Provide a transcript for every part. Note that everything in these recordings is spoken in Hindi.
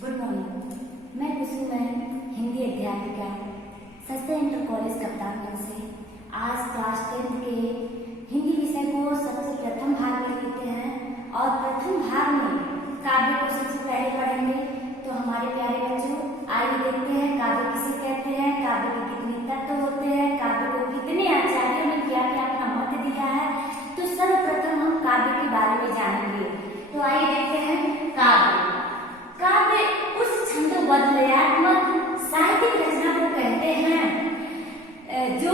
Good morning. मैं कुसुम हिंदी अध्यापिका सस्ते इंटर कॉलेज कप्तानगंज से आज क्लास 10 के हिंदी विषय को सबसे प्रथम भाग में लेते हैं और प्रथम भाग में काव्य को सबसे पहले पढ़ेंगे। तो हमारे प्यारे बच्चों, आइए देखते हैं काव्य किसे कहते हैं, काव्य के कितने तत्व होते हैं, काव्य को कितने आचार्यों ने क्या क्या अपना मत दिया है। तो सर्वप्रथम हम काव्य के बारे में जानेंगे। तो आइए देखते हैं काव्य। काव्य उस छंदोबद्ध साहित्यिक रचना को कहते हैं जो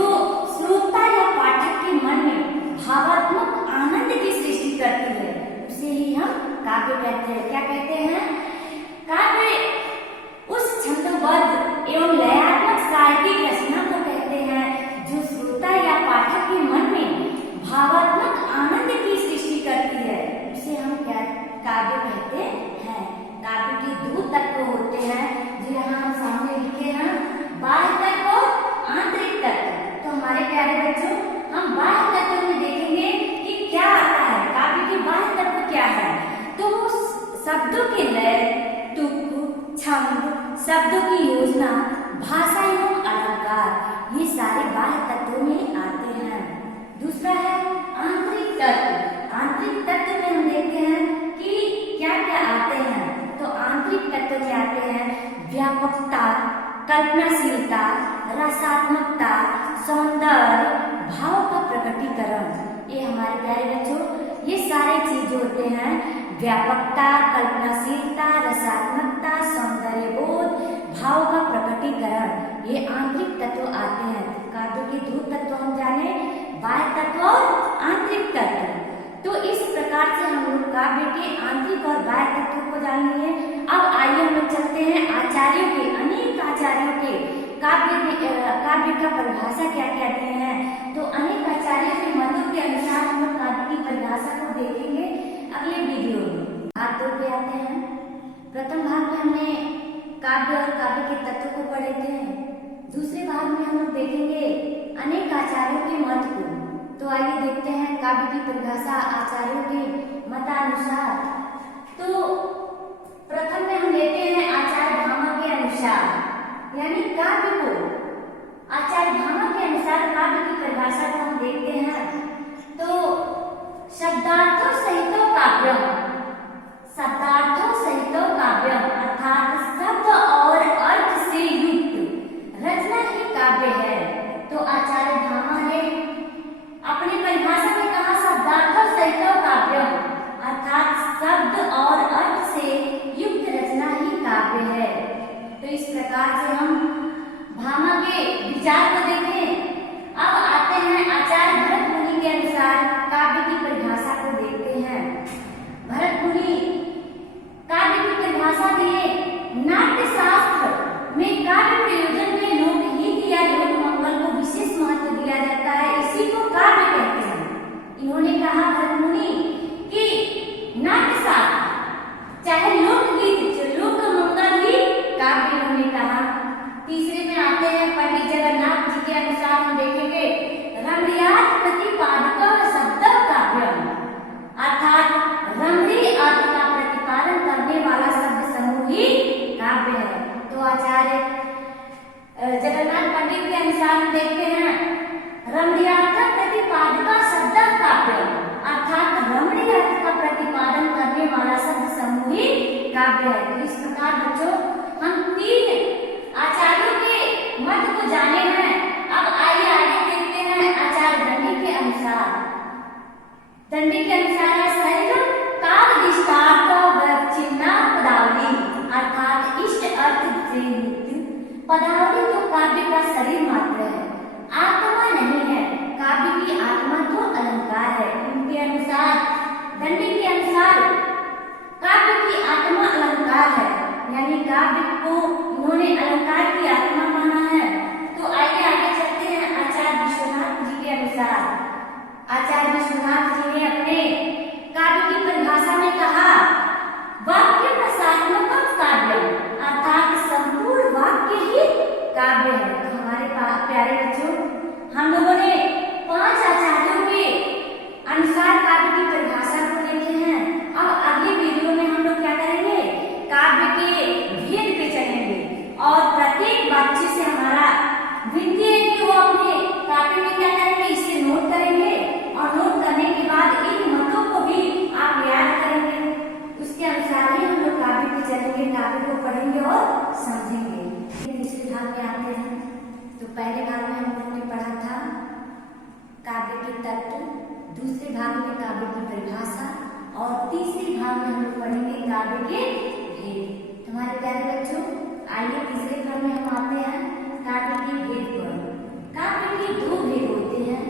श्रोता या पाठक के मन में भावात्मक आनंद की सृष्टि करती है, उसे ही हम काव्य कहते हैं। क्या कहते हैं? काव्य उस छंदोबद्ध एवं लयात्मक साहित्यिक रचना को कहते हैं जो श्रोता या पाठक के मन में भावात्मक आनंद की सृष्टि करती है, उसे हम क्या काव्य कहते हैं। काव्य के दो तत्व होते हैं जो यहाँ हम सामने लिखे हैं, बाह्य तत्व और आंतरिक तत्व। तो हमारे प्यारे बच्चों, हम बाह्य तत्व में देखेंगे कि क्या आता है। काव्य के बाह्य तत्व क्या है? तो शब्दों के लय, तुक, छंद, शब्दों की योजना, भाषा एवं अलंकार, ये सारे बाह्य तत्वों में आते हैं। दूसरा है आंतरिक तत्व। आंतरिक तत्व में हम देखते हैं कि क्या क्या आते हैं। तो आंतरिक तत्व क्या आते हैं? व्यापकता, कल्पनाशीलता, रसात्मकता, सौंदर्य, भाव का प्रकटीकरण। ये हमारे प्यारे बच्चों, ये सारे चीज होते हैं। व्यापकता, कल्पनाशीलता, रसात्मकता, सौंदर्य बोध, भाव का प्रकटीकरण, ये आंतरिक तत्व आते हैं। काव्य के दो तत्व हम जाने, बाह्य तत्व और आंतरिक तत्व। तो इस प्रकार से हम लोग काव्य के आंतरिक और बाह्य तत्वों को जान लिए। अब आइए हम लोग चलते हैं आचार्यों के, अनेक आचार्यों के काव्य का परिभाषा क्या क्या दिए हैं। तो अनेक आचार्यों के मतों के अनुसार हम लोग काव्य की परिभाषा को देखेंगे अगले वीडियो में। भाग 2 पे आते हैं। प्रथम भाग में हमने काव्य और काव्य के तत्व को पढ़े थे। दूसरे भाग में हम लोग देखेंगे अनेक आचार्यों के मत को। तो आइए देखते हैं काव्य की परिभाषा आचार्यों के मतानुसार। तो प्रथम में हम लेते हैं आचार्य भामा के अनुसार, यानी काव्य को आचार्य भामा के अनुसार काव्य की परिभाषा को हम देखते हैं। तो शब्दार्थों सहितो काव्यम, शब्दार्थों सहितो काव्यम अर्थात शब्द और अर्थ से युक्त रचना ही काव्य है। तो आचार्य भामा ने अपनी परिभाषा में कहा शब्दार्थों सहितो काव्यम अर्थात शब्द और अर्थ से युक्त रचना ही काव्य है। तो इस प्रकार से हम भामा के विचार को देखें। अब आते हैं आचार्य भरत मुनि के अनुसार काव्य की परिभाषा को देखते हैं। भरत मुनि काव्य की परिभाषा दिए, नाट्य शास्त्र में काव्य प्रयोजन में लोकहित या लोक मंगल को विशेष महत्व दिया जाता है, इसी को काव्य कहते हैं। इन्होंने कहा भरत मुनि कि नाट्य शास्त्र चाहे लोकगीत, लोक मंगल ही काव्य, इन्होंने कहा। तीसरे में आते हैं पंडित जगन्नाथ जी के अनुसार हम देखेंगे रमणीयार्थ प्रतिपादक शब्द काव्य अर्थात रमणी अर्थ का प्रतिपादन करने वाला शब्द समूह ही काव्य है। तो आचार्य जगन्नाथ पंडित के अनुसार हम देखते हैं रमणीयार्थ प्रतिपादक शब्द काव्य अर्थात रमणी अर्थ का प्रतिपादन करने वाला शब्द समूह ही काव्य है। तो इस प्रकार बच्चों हम 3 आचार्यों के मत को जाने हैं। अब आइए आगे देखते हैं आचार्य दंडी के अनुसार। दंडी के अनुसार है शरीर काव्यदिष्टार्थ वैचिन्ना पदावली अर्थात इष्ट अर्थ से युक्त पदावली तो काव्य का शरीर मात्र है, आत्मा नहीं है। काव्य की आत्मा तो अलंकार है। उनके अनुसार, दंडी के अनुसार काव्य की आत्मा अलंकार है, यानी काव्य को उन्होंने अलंकार की आत्मा माना है। तो आइए आगे चलते हैं आचार्य विश्वनाथ जी के अनुसार। आचार्य विश्वनाथ जी ने अपने काव्य की परिभाषा में कहा वाक्य प्रसात्मक काव्य अर्थात संपूर्ण वाक्य ही काव्य है। तो हमारे प्यारे बच्चों, हम लोगों ने 5 आचार्यों के अनुसार काव्य की परिभाषा को देखे हैं। अब अगले वीडियो में हम लोग क्या करेंगे, काव्य के भाग में काव्य की परिभाषा और तीसरे भाग में हम लोग पढ़ेंगे काव्य के भेद। तुम्हारे प्यारे बच्चों, आइए तीसरे भाग में हम आते हैं काव्य के भेद पर। काव्य के दो भेद होते हैं।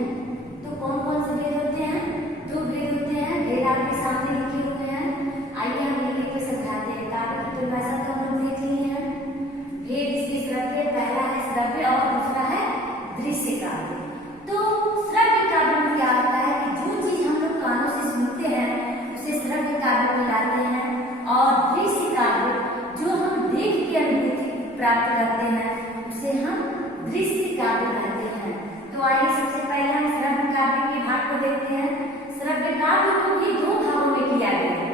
तो कौन कौन से भेद होते हैं? दो भेद होते हैं। भेद आपके सामने लिखे हुए हैं। आइए हम लिख के समझाते हैं। काव्य की परिभाषा तो हम लोग देख लिए हैं। भेद इसके श्रव्य, पहला है श्रव्य और दूसरा है दृश्य काव्य। तो श्रव्य काव्य में क्या होता है कि जो चीज हम लोग कानों से सुनते हैं उसे श्रव्य काव्य में लाते हैं, और दृश्य काव्य जो हम देख के अनुभूति प्राप्त करते हैं उसे हम दृश्य काव्य कहते हैं। तो आइए सबसे पहले हम श्रव्य काव्य के भाग को देखते हैं। श्रव्य काव्य को भी दो भागों में किया गया है,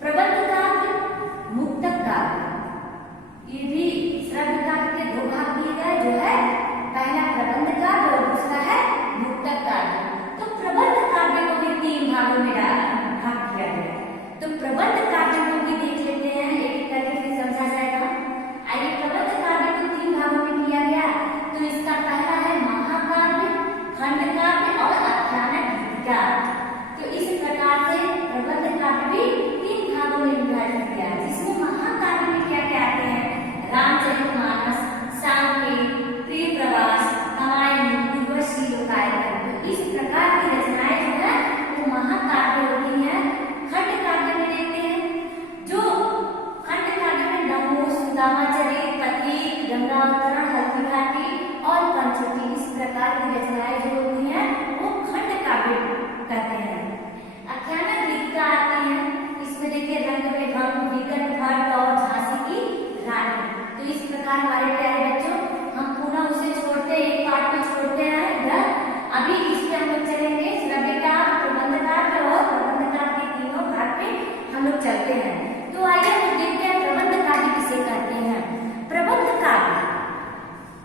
प्रबंध काव्य, मुक्तक काव्य। ये भी श्रव्य काव्य के दो भाग किए गए, जो है पहला प्रबंध काव्य और दूसरा है मुक्तक काव्य। तो प्रबंध काव्य को भी तीन भागों में भाग किया गया है। तो प्रबंध काव्य को भी देख लेते हैं, एक एक करके फिर समझा जाएगा। आइए, प्रबंध काव्य को तीन भागों में किया गया। तो इसका पहला है महाकाव्य, खंड काव्य और आख्यानक गीतिका। तो इस प्रकार से प्रबंध काव्य भी तीन भागों में विभाजित किया है, जिसमें महाकाव्य में क्या क्या आते हैं? रामचरितमानस, सांकेत, प्रिय प्रवास, रामायण, उर्वशी, लोकायतन। तो इस प्रकार की रचनाएं जो है वो महाकाव्य होती हैं। खंड काव्य में देखते हैं, जो खंड काव्य में नहुष, सुदामाचरित, पथिक, गंगावतरण, हल्दीघाटी और पंचवटी, इस प्रकार की रचनाएं जो होती हैं वो खंड काव्य कहते हैं। आख्यानक गीतिका आती है, इसमें देखिए रंग में भंग, विकट भट्ट और झांसी की रानी। तो इस प्रकार हमारे प्यारे बच्चों, हम पुनः उसे छोड़ते, एक पार्ट को छोड़ते हैं इधर। अभी इस पे हम लोग चलेंगे श्रव्य काव्य, प्रबंध काव्य और प्रबंध काव्य के तीनों भाग पे हम लोग चलते हैं। तो आइए हम देखते हैं प्रबंध काव्य किसे कहते हैं। प्रबंध काव्य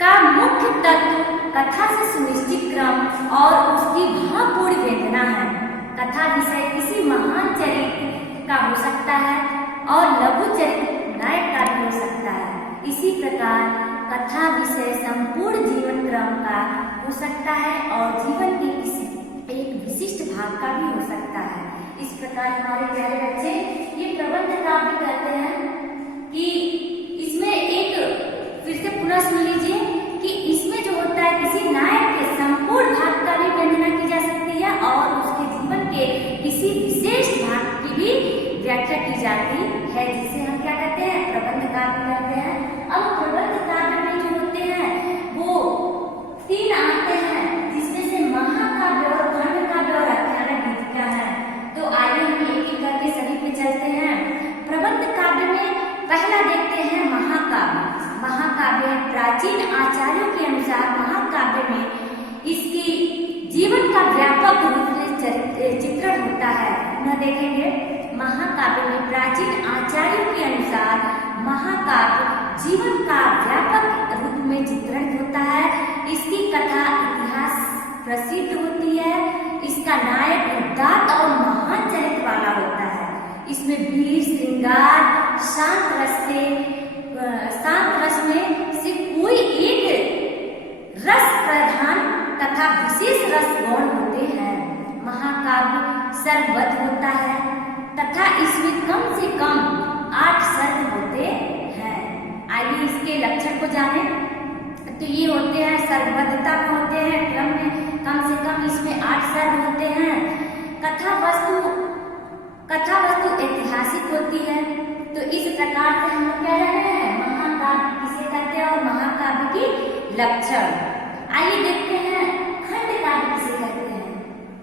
का मुख्य तत्व कथा से सुनिश्चित क्रम और उसकी भावपूर्ण वेदना है। कथा विषय किसी महान चरित्र का हो सकता है और लघु चरित्र नायक का भी हो सकता है। इसी प्रकार कथा विषय संपूर्ण जीवन क्रम का हो सकता है और जीवन के किसी एक विशिष्ट भाग का भी हो सकता है। इस प्रकार हमारे प्यारे बच्चे, ये प्रबंध काव्य कहते हैं कि इसमें एक, फिर से पुनः सुन लीजिए कि इसमें जो होता है किसी नायक के संपूर्ण भाग का भी वर्णना की जा सकती है और उसके जीवन के किसी विशेष भाग की भी व्याख्या की जाती है, जिसे हम क्या कहते हैं? प्रबंध काव्य कहते हैं। अब प्रबंध काव्य में जो होते हैं वो तीन आते हैं, जिसमें से महाकाव्य और खंड काव्य और आख्यानक गीतिका है। तो आइए हम एक एक करके सभी पे चलते हैं। प्रबंध काव्य में पहला देखते हैं महाकाव्य। महाकाव्य प्राचीन आचार्यों के अनुसार महाकाव्य में इसकी जीवन का व्यापक रूप में चित्रण होता है। न देखेंगे, महाकाव्य में प्राचीन आचार्यों के अनुसार महाकाव्य जीवन का व्यापक रूप में चित्रण होता है। इसकी कथा इतिहास प्रसिद्ध होती है। इसका नायक उदात्त और महान चरित्र वाला होता है। इसमें वीर, श्रृंगार, शांत रस में से कोई एक रस प्रधान तथा विशेष रस गौण होते हैं। महाकाव्य सर्गबद्ध होता है तथा इसमें कम से कम 8 सर्ग होते हैं। आइए इसके लक्षण को जानें। तो ये होते हैं, सर्गबद्धता को होते हैं, क्रम में कम से कम इसमें 8 सर्ग होते हैं। कथा वस्तु ऐतिहासिक होती है। तो इस प्रकार से हम कह रहे हैं महाकाव्य किसे कहते हैं और महाकाव्य की लक्षण। आइए देखते हैं खंड काव्य किसे कहते हैं।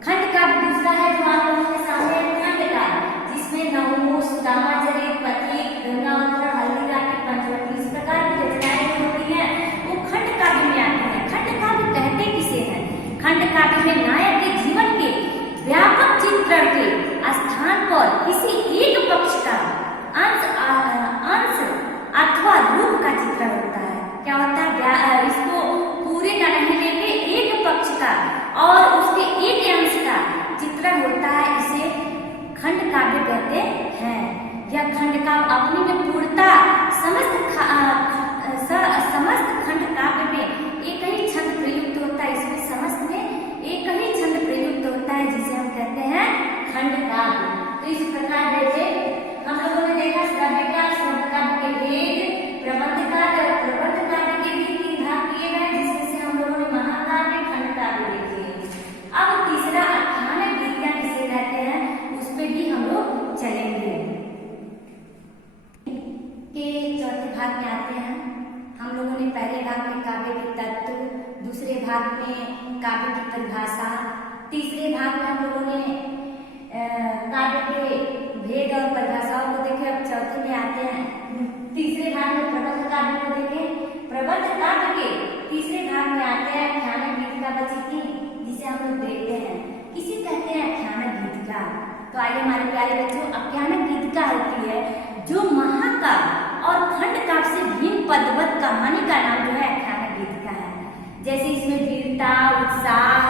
खंड काव्य दूसरा है जो आप लोगों के सामने खंड काव्य, जिसमें नहुष, सुदामाचरित, पथिक, गंगावतरण, हल्दीघाटी, पंचवटी, इस प्रकार की रचनाएं होती हैं वो खंड काव्य में आती हैं। खंड काव्य कहते किसे हैं? खंड काव्य में नायक के जीवन के व्यापक चित्रण के स्थान पर किसी एक पक्ष का अंश अथवा रूप का चित्रण होता है। क्या होता है? इसको पूरे का नहीं लेके एक भाग में काव्य के तत्व, दूसरे भाग में काव्य की परिभाषा, तीसरे भाग में हम लोगों ने काव्य के भेद और परिभाषाओं को देखे। अब चौथे में आते हैं, तीसरे भाग में प्रबंध काव्य को देखें। प्रबंध काव्य के तीसरे भाग में आते हैं आख्यानक गीतिका बची थी, जिसे हम लोग देखते हैं किसे कहते हैं, आख्यानक गीतिका। तो आइए हमारे प्यारे बच्चों, आख्यानक गीतिका होती है जो महाकाव्य और खंड काव्य से भिन्न पदवत कहानी का नाम जो है आख्यानक गीतिका है। जैसे इसमें वीरता, उत्साह,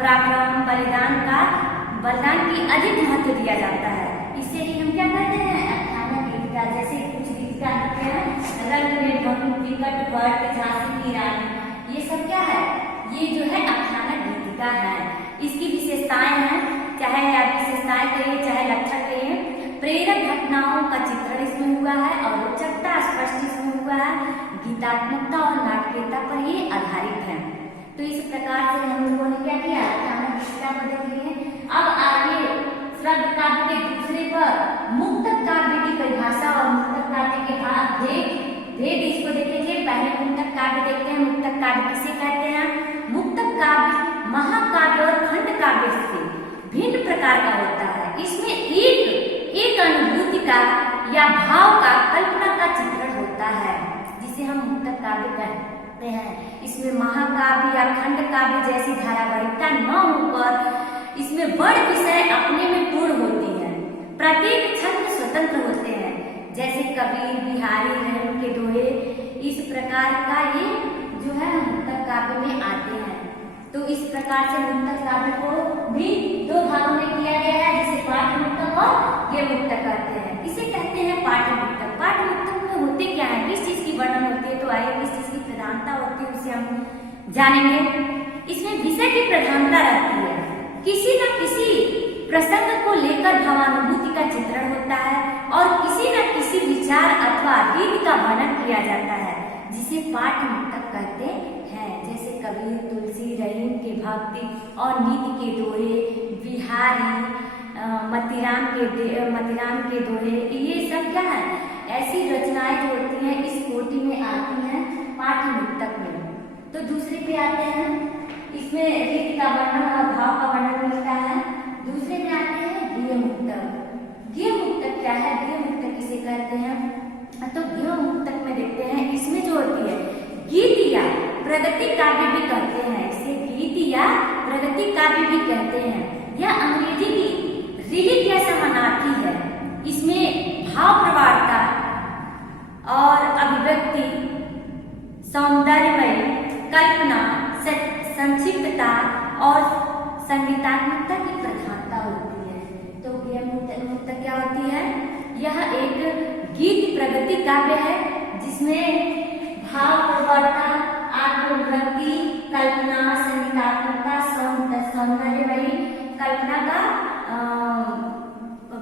पराक्रम, बलिदान की अधिक महत्व दिया जाता है। इसे ही हम क्या कहते हैं, आख्यानक गीतिका। जैसे कुछ गीतिका लिखते हैं, रंग में भंग, विकट भट्ट, झांसी की रानी, ये सब क्या है, ये जो है आख्यानक गीतिका है। इसकी विशेषताएं हैं, चाहे आप विशेषताएं कहिए चाहे लक्षण कहिए। प्रेरक घटनाओं का चित्रण इसमें हुआ है और रोचकता स्पष्ट इसमें हुआ है। गीतात्मकता और नाटकीयता पर ये आधारित है। तो इस प्रकार से हम लोगों ने क्या किया, आख्यानक गीतिका को देख लिए। अब आगे श्रव्य काव्य के दूसरे पर मुक्तक काव्य की परिभाषा और मुक्तक काव्य के भाग भेद इसको देखेंगे। पहले मुक्तक काव्य देखते हैं। मुक्तक काव्य किसे कहते हैं, मुक्तक काव्य महाकाव्य और खंड काव्य से भिन्न प्रकार का होता है। इसमें एक अनुभूति का या भाव का, कल्पना का चित्रण होता है, जिसे हम मुक्तक काव्य कहते हैं। इसमें महाकाव्य या खंड काव्य जैसी धारावाहिकता न होकर इसमें बड़ विषय अपने में पूर्ण होती है। प्रत्येक छंद स्वतंत्र होते हैं, जैसे कबीर, बिहारी, रहम के दोहे, इस प्रकार का ये जो है मुक्तक काव्य में आते हैं। तो इस प्रकार से मुक्तक काव्य को भी दो भागों में किया गया है, जिसे पाठ्य मुक्तक और ये मुक्तक कहते हैं। इसे कहते हैं पाठ्य मुक्तक। पाठ्य मुक्तक में होते क्या है, किस चीज की वर्णन होती है, तो आइए किस चीज की प्रधानता होती है उसे हम जानेंगे। इसमें विषय की प्रधानता रहती है, किसी न किसी प्रसंग को लेकर भावानुभूति का चित्रण होता है और किसी न किसी विचार अथवा रीति का वर्णन किया जाता है, जिसे पाठ्य मुक्तक कहते हैं। जैसे कबीर, तुलसी, रहीम के भक्ति और नीति के दोहे, बिहारी, मतीराम के दोहे, ये सब क्या है, ऐसी रचनाएं जो होती हैं इस कोटि में आती हैं पाठ्य मुक्तक में। तो दूसरे पे आते हैं, इसमें रीति का वर्णन और भाव का वर्णन मिलता है। दूसरे में आते हैं गीय मुक्तक। गीय मुक्तक क्या है, गीय मुक्तक किसे कहते हैं, तो गीय मुक्तक में देखते हैं, इसमें जो होती है गीत या प्रगति काव्य भी कहते हैं। इसे गीत या प्रगति काव्य भी कहते हैं। यह अंग्रेजी की रिलिक या समानार्थी है। इसमें भाव प्रवाहता और अभिव्यक्ति, सौंदर्यमय कल्पना, संक्षिप्तता और संगीतात्मकता की प्रधानता होती है। तो गीय मुक्तक क्या होती है, यह एक गीत प्रगति काव्य है, जिसमें भाव प्रवणता, आत्मव्यक्ति, कल्पना, संगीतात्मकता, सौंदर्यमयी कल्पना का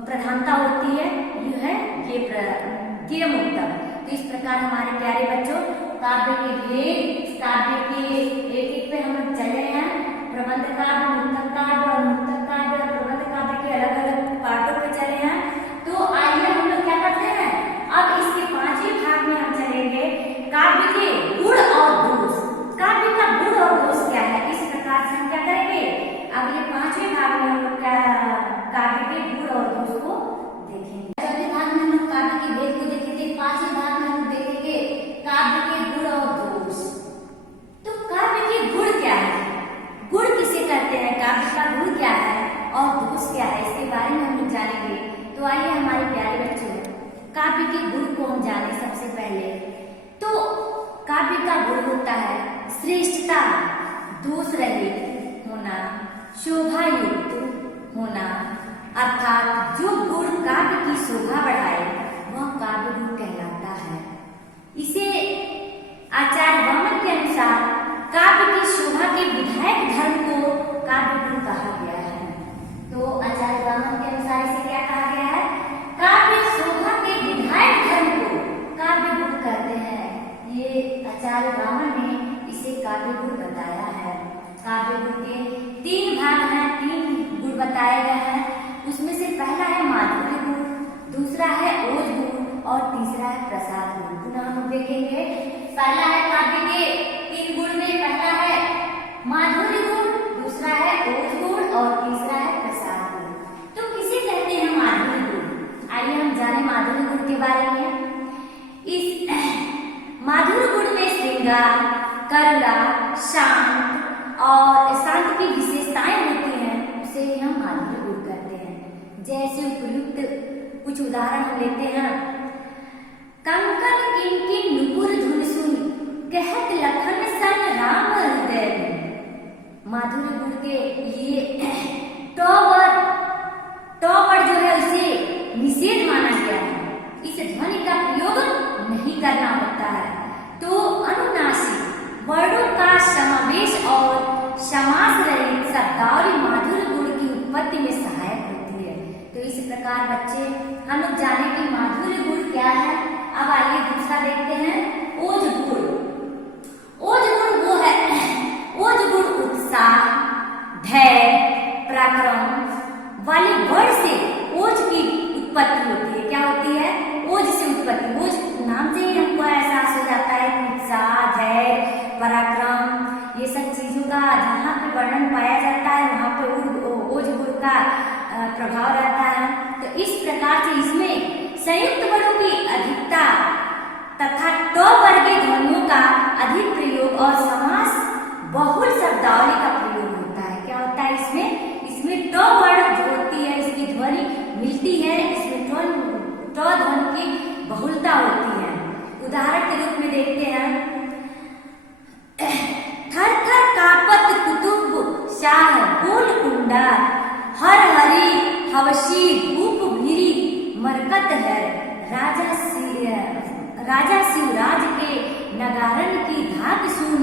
प्रधानता होती है। यह है गीय मुक्तक। तो इस प्रकार हमारे प्यारे बच्चों, काव्य के भेद, काव्य के एक पे हम लोग चले हैं। प्रबंध काव्य, मुक्तक काव्य और मुक्तक काव्य और प्रबंध काव्य के अलग अलग पार्टों पे चले हैं। तो आइए हम लोग क्या करते हैं, अब इसके पांचवें भाग में हम चलेंगे, काव्य के गुण और दोष। काव्य का गुण और दोष क्या है, इस प्रकार से हम क्या करेंगे, अगले पांचवें भाग में हम लोग काव्य के गुण और दोष को देखेंगे। चौथे भाग में हम लोग काव्य के भेद को देखेंगे। पांचवें भाग में हम देखेंगे काव्य के गुण और दोष। तो काव्य के गुण क्या है, गुण किसे कहते हैं, काव्य का गुण क्या है और दोष क्या है, इसके बारे में हम लोग जानेंगे। तो आइए हमारे प्यारे बच्चों, काव्य के गुण को हम जाने। सबसे पहले तो काव्य का गुण होता है श्रेष्ठता, दोष रहित होना, शोभायुक्त होना, अर्थात जो गुण काव्य की शोभा बढ़ाए वह काव्य गुण कहलाता है। इसे आचार्य वामन के अनुसार काव्य की शोभा के विधायक धर्म को काव्य गुण कहा गया है। तो आचार्य वामन के अनुसार इसे क्या कहा गया है, काव्य शोभा के विधायक धर्म को काव्य गुण कहते हैं। ये आचार्य वामन ने इसे काव्य गुण बताया है। काव्य गुण के तीन भाग हैं, तीन गुण बताए गए हैं। उसमें से पहला है माधुर्य गुण, दूसरा है ओज गुण और तीसरा है प्रसाद गुण। पुनः हम देखेंगे पहला है काव्य के 3 गुण में, पहला है माधुर्य गुण, दूसरा है ओज गुण और तीसरा है प्रसाद गुण। तो किसे कहते हैं माधुर्य गुण? आइए हम जाने माधुर्य गुण के बारे में। इस माधुर्य गुण में श्रृंगार, करुणा, शांत और शांत की विशेषताएं होती हैं, उसे हम माधुर्य गुण कहते हैं। जैसे उपयुक्त कुछ उदाहरण हम लेते हैं। कंकन किंकिन नुपुर धुन सुन, कहत लखन सन राम हृदय में। माधुर्य गुण के लिए टॉवर जो है उसे निषेध माना गया है। इस ध्वनि का प्रयोग नहीं करना होता है। तो अनुनासिक वर्णों का समावेश और समास रहित शब्दावली माधुर्य गुण की उत्पत्ति में सहायक होती है। तो इस प्रकार बच्चे हम लोग जाने कि माधुर्य गुण क्या है। अब आइए दूसरा देखते हैं ओज गुण। ओज गुण वो है, ओज गुण उत्साह, धैर्य, पराक्रम वाले वर्ड से ओज की उत्पत्ति होती है। क्या होती है? ओज से उत्पत्ति। ओज नाम से ही हमको एहसास हो जाता है कि उत्साह, धैर्य, पराक्रम ये सब चीजों का जहाँ पे वर्णन पाया जाता है वहाँ पे ओज गुण का प्रभाव रहता है। तो इस प्रकार से इसमें संयुक्त वर्णों की अधिकता तथा ट वर्गीय ध्वनियों का अधिक प्रयोग और समास बहुल शब्दावली का प्रयोग होता है। क्या होता है इसमें? इसमें ट वर्ण जो होती है इसकी ध्वनि मिलती है, इसमें ट ध्वनि की बहुलता होती है। उदाहरण के रूप में देखते हैं, थर थर कापत कुतुब शाह बोल कुंडा, हर हरी हवशी भूप भीरी मरकत है, राजा शिवराज के नगारन की धाक सुन,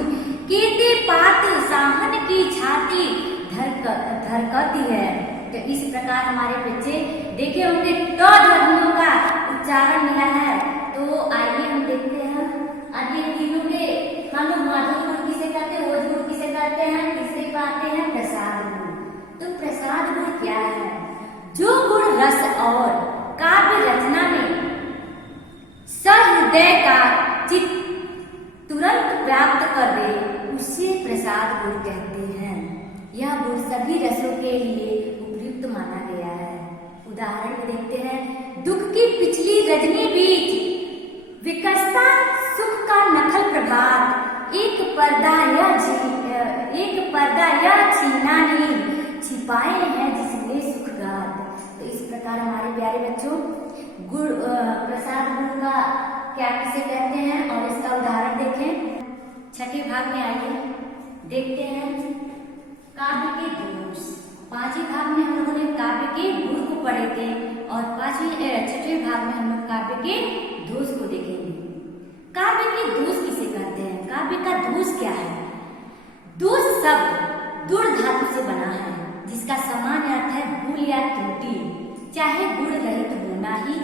कीर्ति पात साहन की छाती धरकती है। तो इस प्रकार हमारे बच्चे देखे होंगे ट ध्वनियों का उच्चारण मिला है। तो आइए हम देखते हैं आगे तीनों के हम लोग माधुर्य गुण किसे कहते हैं, ओज गुण किसे कहते हैं, तीसरे को आते हैं प्रसाद गुण। तो प्रसाद गुण क्या है? जो गुण रस और काव्य रचना में सहृदय का चित्त तुरंत प्राप्त कर दे उसे प्रसाद गुण कहते हैं। यह गुण सभी रसों के लिए उपयुक्त माना गया है। उदाहरण में देखते हैं, दुख की पिछली रजनी बीच विकसता सुख का नखल प्रभात, एक पर्दा यह छीना नहीं, छिपाए हैं जिसमें सुखगात। तो इस प्रकार हमारे प्यारे बच्चों गुण प्रसाद गुण का क्या किसे कहते हैं और इसका उदाहरण देखें। छठे भाग में आइए देखते हैं काव्य के दोष। 5वें भाग में हम लोगों ने काव्य के गुण को पढ़े थे और छठे भाग में हम लोग काव्य के दोष को देखेंगे। काव्य के दोष किसे कहते हैं? काव्य का दोष क्या है? दोष शब्द दुर धातु से बना है जिसका सामान्य अर्थ है भूल या त्रुटि, चाहे गुण रहित होना ही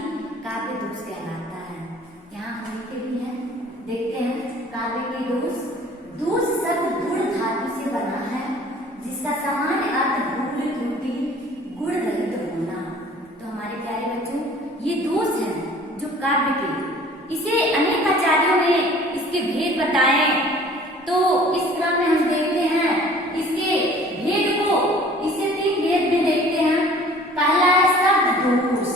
काव्य दोष कहलाता है। यहाँ हम लिखे भी हैं, देखते हैं काव्य के दोष। दोष शब्द दुर धातु से बना है जिसका सामान्य अर्थ भूल, त्रुटि, गुण रहित होना। तो हमारे प्यारे बच्चों ये दोष है जो काव्य के, इसे अनेक आचार्यों ने इसके भेद बताए। तो इस क्रम में हम देखते हैं इसके भेद को, इसे 3 भेद में देखते हैं। पहला है शब्द दोष।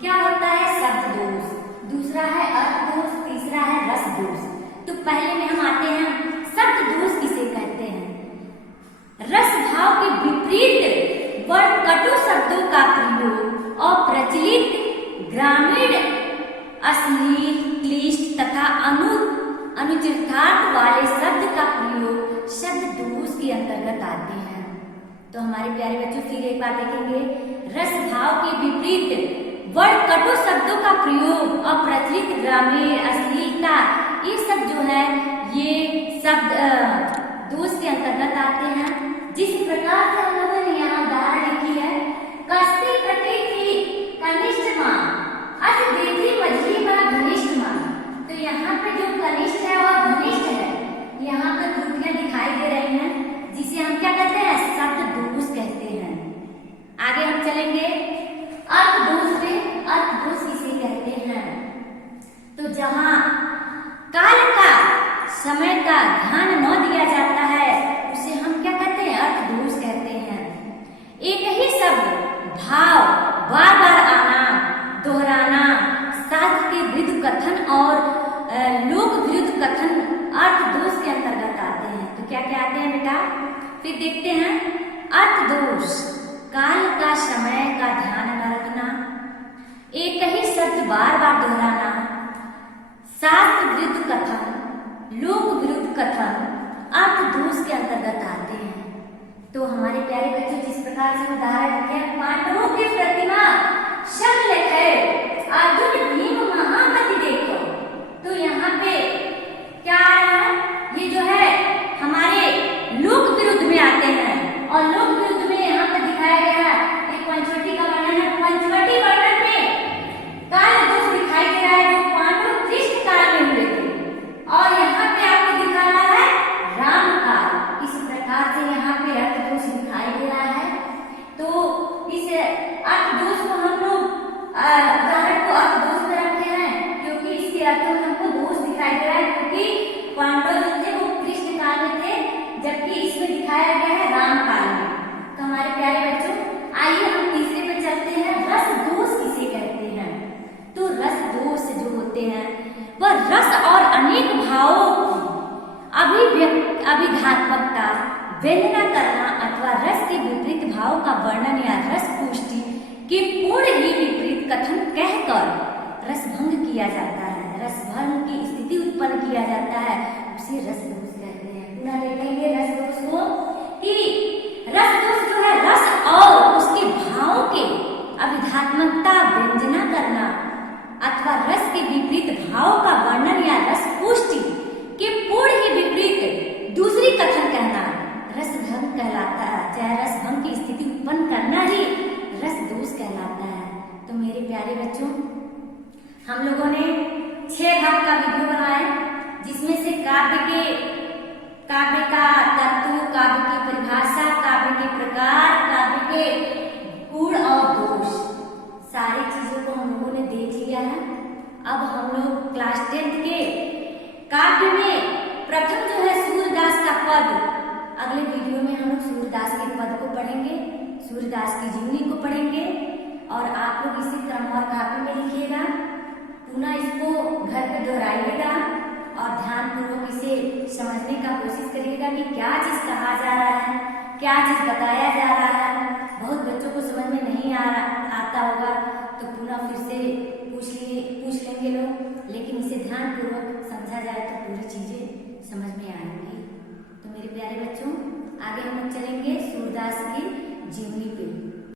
क्या होता है शब्द दोष? दूसरा है अर्थ दोष, तीसरा है रस दोष। तो पहले में हम आते हैं शब्द दोष किसे कहते हैं? रस भाव के विपरीत वर्ण कटु शब्दों का प्रयोग और प्रचलित ग्रामीण अश्लील, क्लिष्ट तथा अनुचितार्थ वाले शब्द का प्रयोग शब्द दोष के अंतर्गत आते हैं। तो हमारे प्यारे बच्चों फिर एक बात देखेंगे, रस भाव के विपरीत वर्ण कटु शब्दों का प्रयोग और प्रचलित ग्रामीण अश्लीलता, ये सब जो है ये शब्द दोष के अंतर्गत आते हैं। जिस प्रकार से हम लोगों ने यहाँ उदाहरण लिखी है, कस्ती कटी थी कनिष्ठ माँ, अस देखी मछली बा घनिष्ठ माँ। तो यहाँ पे जो कनिष्ठ है और घनिष्ठ है, यहाँ पे त्रुटियां दिखाई दे रही हैं, जिसे हम क्या कहते हैं? शब्द दोष कहते हैं। आगे हम चलेंगे अर्थ दोष में। अर्थ दोष किसे कहते हैं? तो जहाँ काल का विरुद्ध कथन और लोक विरुद्ध कथन अर्थ दोष के अंतर्गत आते हैं। तो क्या क्या आते हैं बेटा, फिर देखते हैं। अर्थ दोष, काल का समय का ध्यान न रखना, एक ही शब्द बार बार दोहराना, शास्त्र विरुद्ध कथन, लोक विरुद्ध कथन अर्थ दोष के अंतर्गत आते हैं। तो हमारे प्यारे बच्चों, जिस प्रकार से उदाहरण रखे, पांडवों की प्रतिमा शक्ल है, अर्जुन भीम महामति देखो। तो यहाँ पे क्या आया है, ये जो है हमारे लोक विरुद्ध में आते हैं। और लोक विरुद्ध में यहाँ पे दिखाया गया है एक पंचवटी का वर्णन है। पंचवटी वर्णन में काल दोष दिखाई दे रहा है जो पांडव कृष्ण काल में हुए थे, और यहाँ पे आपको दिखा रहा है राम काल। इस प्रकार से यहाँ पे अर्थ दोष दिखाई दे रहा है। तो इस अर्थ दोष को हम लोग उदाहरण को अर्थ दोष में रखते हैं, क्योंकि इसके अर्थ में हमको दोष दिखाई दे रहा है, क्योंकि पांडव जो थे वो कृष्ण काल में थे, जबकि इसमें दिखाया गया है राम काल में। तो हमारे प्यारे बच्चों, आइए हम तीसरे पे चलते हैं। रस दोष किसे कहते हैं? तो रस दोष जो होते हैं वह रस और अनेक भावों की अभिधात्मकता, व्यंजना करना अथवा रस के विपरीत भाव का वर्णन या रस पुष्टि के पूर्ण ही विपरीत कथन कहकर रसभंग किया जाता है। रसभंग की स्थिति उत्पन्न किया जाता है, उसे रस दोष कहते हैं। पुनः देखेंगे रस दोष को, कि रस दोष जो है रस और उसके भाव के अभिधात्मकता, व्यंजना करना अथवा रस के विपरीत भाव का वर्णन या रस पुष्टि के पूर्ण ही विपरीत दूसरी कथन कहना रसभंग कहलाता है। चाहे रसभंग की स्थिति उत्पन्न करना ही रस दोष कहलाता है। तो मेरे प्यारे बच्चों, हम लोगों ने 6 भाग का वीडियो बनाया, जिसमें से काव्य का तत्व, काव्य की परिभाषा, काव्य के प्रकार, काव्य के गुण और दोष, सारी चीजों को हम लोगों ने देख लिया है। अब हम लोग क्लास 10th के काव्य में प्रथम जो है सूरदास का पद, अगले वीडियो में हम लोग सूरदास के पद को पढ़ेंगे, सूरदास की जीवनी को पढ़ेंगे, और आप लोग इसी क्रम और काव्य में लिखिएगा। पुनः इसको घर पे दोहराइएगा और ध्यानपूर्वक इसे समझने का कोशिश करिएगा कि क्या चीज कहा जा रहा है, क्या चीज बताया जा रहा है। बहुत बच्चों को समझ में नहीं आता होगा, तो पुनः फिर से पूछ लेंगे लोग, लेकिन इसे ध्यानपूर्वक समझा जाए तो पूरी चीजें समझ में आएंगी। तो मेरे प्यारे बच्चों, आगे हम लोग चलेंगे सूरदास की जीवनी पे।